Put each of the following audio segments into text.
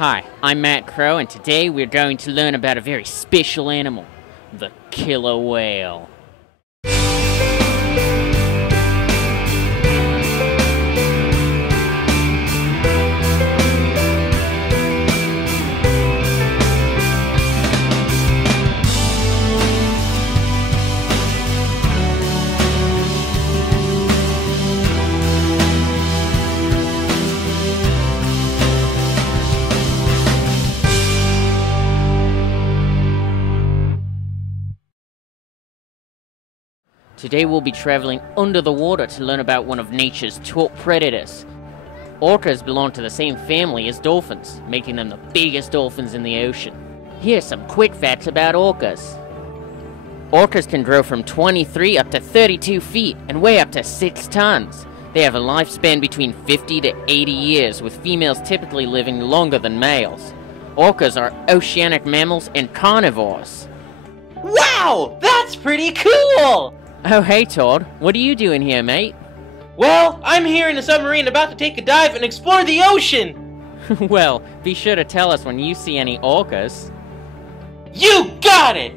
Hi, I'm Matt Crow, and today we're going to learn about a very special animal, the killer whale. Today we'll be traveling under the water to learn about one of nature's top predators. Orcas belong to the same family as dolphins, making them the biggest dolphins in the ocean. Here's some quick facts about orcas. Orcas can grow from 23 up to 32 feet and weigh up to 6 tons. They have a lifespan between 50 to 80 years, with females typically living longer than males. Orcas are oceanic mammals and carnivores. Wow! That's pretty cool! Oh hey Todd, what are you doing here, mate? Well, I'm here in a submarine about to take a dive and explore the ocean! Well, be sure to tell us when you see any orcas. You got it!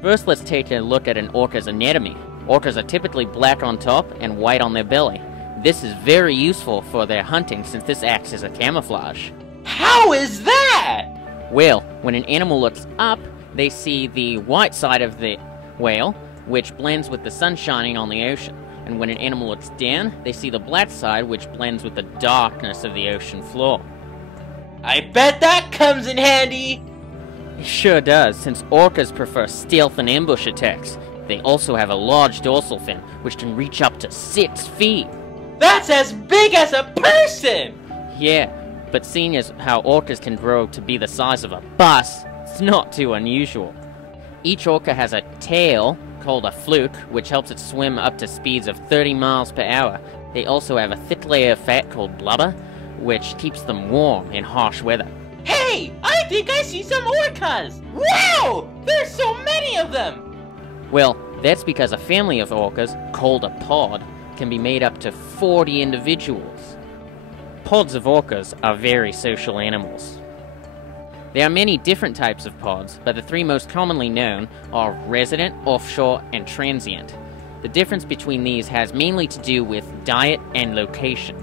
First, let's take a look at an orca's anatomy. Orcas are typically black on top and white on their belly. This is very useful for their hunting since this acts as a camouflage. How is that? Well, when an animal looks up, they see the white side of the whale, which blends with the sun shining on the ocean. And when an animal looks down, they see the black side, which blends with the darkness of the ocean floor. I bet that comes in handy! It sure does, since orcas prefer stealth and ambush attacks. They also have a large dorsal fin, which can reach up to 6 feet. That's as big as a person! Yeah, but seeing as how orcas can grow to be the size of a bus, it's not too unusual. Each orca has a tail called a fluke, which helps it swim up to speeds of 30 miles per hour. They also have a thick layer of fat called blubber, which keeps them warm in harsh weather. Hey! I think I see some orcas! Wow! There's so many of them! Well, that's because a family of orcas, called a pod, can be made up to 40 individuals. Pods of orcas are very social animals. There are many different types of pods, but the 3 most commonly known are resident, offshore, and transient. The difference between these has mainly to do with diet and location.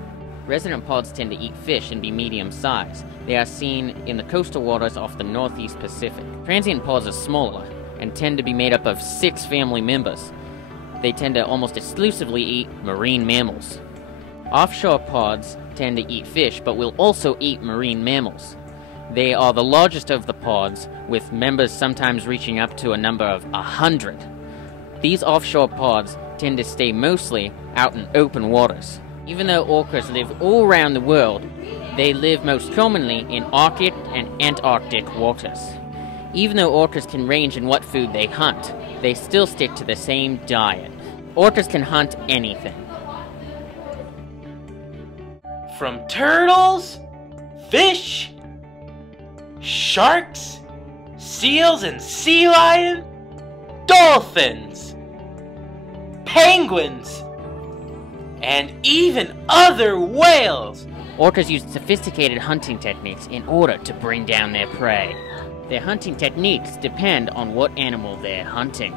Resident pods tend to eat fish and be medium-sized. They are seen in the coastal waters off the northeast Pacific. Transient pods are smaller and tend to be made up of 6 family members. They tend to almost exclusively eat marine mammals. Offshore pods tend to eat fish, but will also eat marine mammals. They are the largest of the pods, with members sometimes reaching up to a number of 100. These offshore pods tend to stay mostly out in open waters. Even though orcas live all around the world, they live most commonly in Arctic and Antarctic waters. Even though orcas can range in what food they hunt, they still stick to the same diet. Orcas can hunt anything. From turtles, fish, sharks, seals and sea lion, dolphins, penguins, and even other whales. Orcas use sophisticated hunting techniques in order to bring down their prey. Their hunting techniques depend on what animal they're hunting.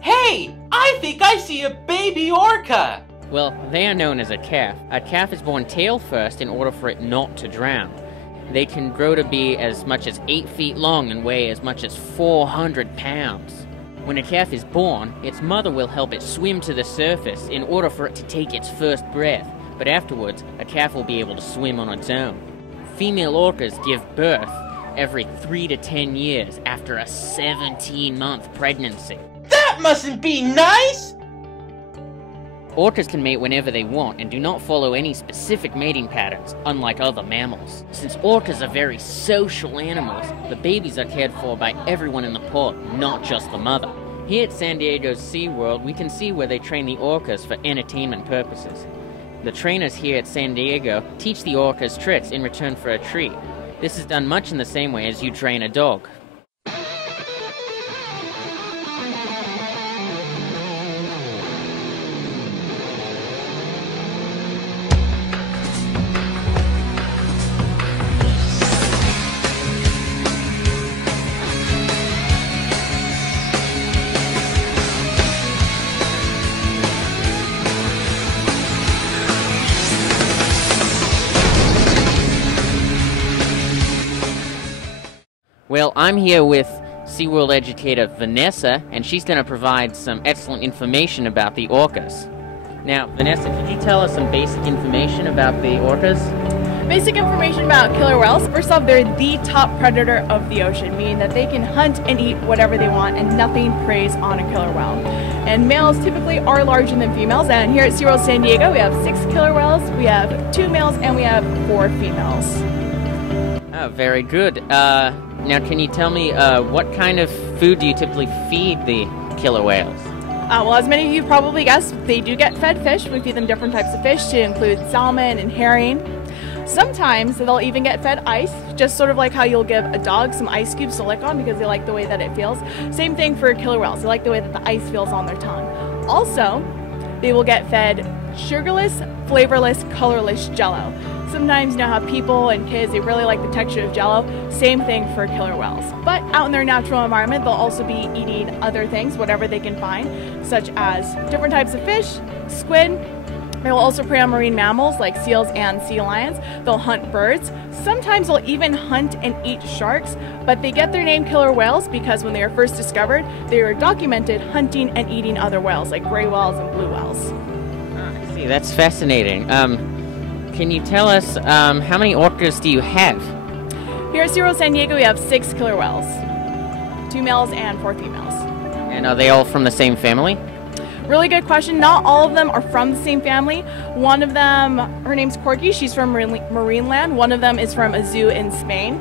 Hey, I think I see a baby orca! Well, they are known as a calf. A calf is born tail first in order for it not to drown. They can grow to be as much as 8 feet long and weigh as much as 400 pounds. When a calf is born, its mother will help it swim to the surface in order for it to take its first breath, but afterwards, a calf will be able to swim on its own. Female orcas give birth every 3 to 10 years after a 17-month pregnancy. That mustn't be nice! Orcas can mate whenever they want and do not follow any specific mating patterns, unlike other mammals. Since orcas are very social animals, the babies are cared for by everyone in the pod, not just the mother. Here at San Diego's SeaWorld, we can see where they train the orcas for entertainment purposes. The trainers here at San Diego teach the orcas tricks in return for a treat. This is done much in the same way as you train a dog. Well, I'm here with SeaWorld educator Vanessa, and she's going to provide some excellent information about the orcas. Now, Vanessa, could you tell us some basic information about the orcas? Basic information about killer whales. First off, they're the top predator of the ocean, meaning that they can hunt and eat whatever they want and nothing preys on a killer whale. And males typically are larger than females, and here at SeaWorld San Diego we have 6 killer whales, we have 2 males, and we have 4 females. Oh, very good. Now, can you tell me what kind of food do you typically feed the killer whales? Well, as many of you probably guessed, they do get fed fish. We feed them different types of fish to include salmon and herring. Sometimes they'll even get fed ice, just sort of like how you'll give a dog some ice cubes to lick on because they like the way that it feels. Same thing for killer whales. They like the way that the ice feels on their tongue. Also, they will get fed sugarless, flavorless, colorless Jell-O. Sometimes, you know how people and kids, they really like the texture of Jell-O. Same thing for killer whales. But out in their natural environment, they'll also be eating other things, whatever they can find, such as different types of fish, squid. They will also prey on marine mammals like seals and sea lions. They'll hunt birds. Sometimes they'll even hunt and eat sharks, but they get their name killer whales because when they were first discovered, they were documented hunting and eating other whales like gray whales and blue whales. I see, that's fascinating. Can you tell us how many orcas do you have? Here at SeaWorld San Diego, we have 6 killer whales, 2 males and 4 females. And are they all from the same family? Really good question. Not all of them are from the same family. One of them, her name's Corky, she's from Marineland. One of them is from a zoo in Spain.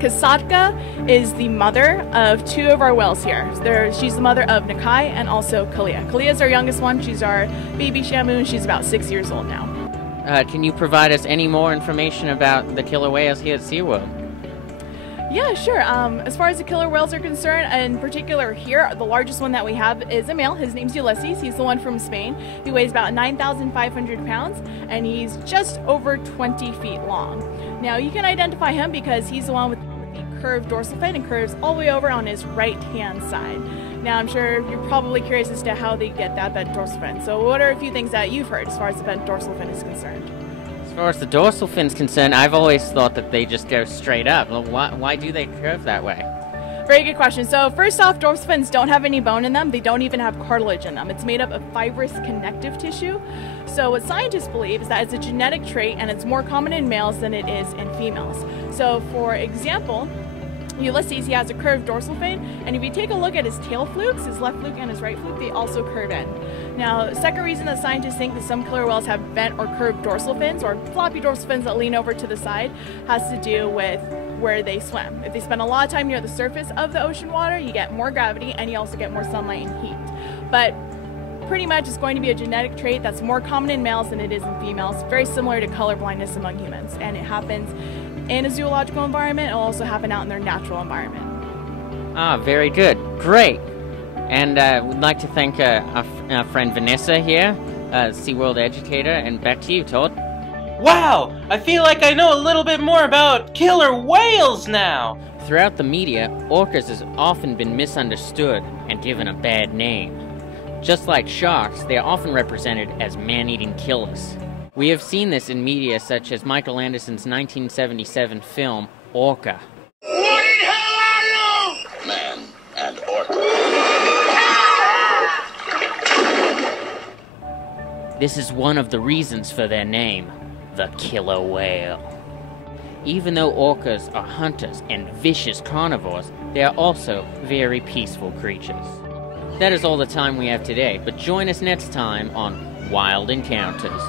Kasatka is the mother of 2 of our whales here. She's the mother of Nakai and also Kalia. Kalia is our youngest one. She's our baby Shamu, and she's about 6 years old now. Can you provide us any more information about the killer whales here at SeaWorld? Yeah, sure. As far as the killer whales are concerned, in particular here, the largest one that we have is a male. His name's Ulysses. He's the one from Spain. He weighs about 9,500 pounds, and he's just over 20 feet long. Now, you can identify him because he's the one with the curved dorsal fin and curves all the way over on his right-hand side. Now, I'm sure you're probably curious as to how they get that bent dorsal fin. So what are a few things that you've heard as far as the bent dorsal fin is concerned? As far as the dorsal fin's concerned, I've always thought that they just go straight up. Why do they curve that way? Very good question. So first off, dorsal fins don't have any bone in them. They don't even have cartilage in them. It's made up of fibrous connective tissue. So what scientists believe is that it's a genetic trait and it's more common in males than it is in females. So for example, Ulysses, he has a curved dorsal fin, and if you take a look at his tail flukes, his left fluke and his right fluke, they also curve in. Now, the second reason that scientists think that some killer whales have bent or curved dorsal fins, or floppy dorsal fins that lean over to the side, has to do with where they swim. If they spend a lot of time near the surface of the ocean water, you get more gravity and you also get more sunlight and heat. But pretty much it's going to be a genetic trait that's more common in males than it is in females, very similar to color blindness among humans, and it happens in a zoological environment. It'll also happen out in their natural environment. Ah, very good. Great. And we'd like to thank our friend Vanessa here, SeaWorld educator, and back to you, Todd. Wow! I feel like I know a little bit more about killer whales now! Throughout the media, orcas has often been misunderstood and given a bad name. Just like sharks, they are often represented as man-eating killers. We have seen this in media such as Michael Anderson's 1977 film, Orca. What in hell are you? Man and orca. This is one of the reasons for their name, the killer whale. Even though orcas are hunters and vicious carnivores, they are also very peaceful creatures. That is all the time we have today, but join us next time on Wild Encounters.